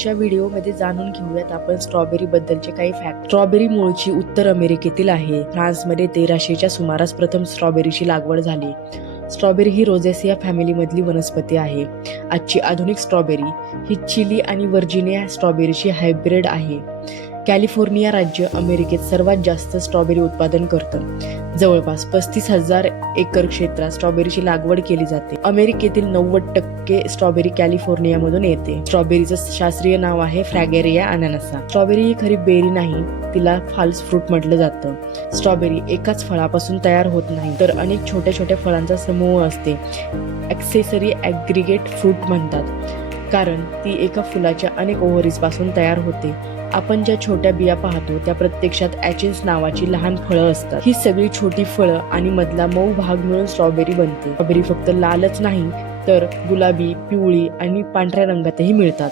आजच्या व्हिडिओमध्ये जाणून घेऊयात आपण स्ट्रॉबेरी बद्दलचे काही फॅक्ट। स्ट्रॉबेरी मूळची उत्तर अमेरिकेतील आहे। फ्रान्समध्ये 1300च्या सुमारास प्रथम स्ट्रॉबेरीची लागवड झाली। स्ट्रॉबेरी ही रोझेसिया फॅमिली मधली वनस्पती आहे। आजची आधुनिक स्ट्रॉबेरी ही चिली आणि व्हर्जिनिया स्ट्रॉबेरीची हायब्रिड आहे। कॅलिफोर्निया राज्य अमेरिकेत सर्वात जास्त स्ट्रॉबेरी उत्पादन करतं। जवळपास 35,000 एकर क्षेत्रात स्ट्रॉबेरीची लागवड केली जाते। अमेरिकेतील 90% स्ट्रॉबेरी कॅलिफोर्नियामधून येते। स्ट्रॉबेरीचं शास्त्रीय नाव आहे फ्रॅगेरिया अनॅनासा। स्ट्रॉबेरी ही खरी बेरी नाही, तिला फाल्स फ्रूट म्हटलं जातं। स्ट्रॉबेरी एकाच फळापासून तयार होत नाही, तर अनेक छोट्या छोट्या फळांचा समूह असते। ॲक्सेसरी ॲग्रिगेट फ्रूट म्हणतात, कारण ती एका फुलाच्या अनेक ओव्हरीज पासून तयार होते। आपण ज्या छोट्या बिया पाहतो त्या प्रत्यक्षात ॲचिन्स नावाची लहान फळं असतात। ही सगळी छोटी फळं आणि मधला मऊ भाग मिळून स्ट्रॉबेरी बनते। स्ट्रॉबेरी फक्त लालच नाही, तर गुलाबी, पिवळी आणि पांढऱ्या रंगातही मिळतात।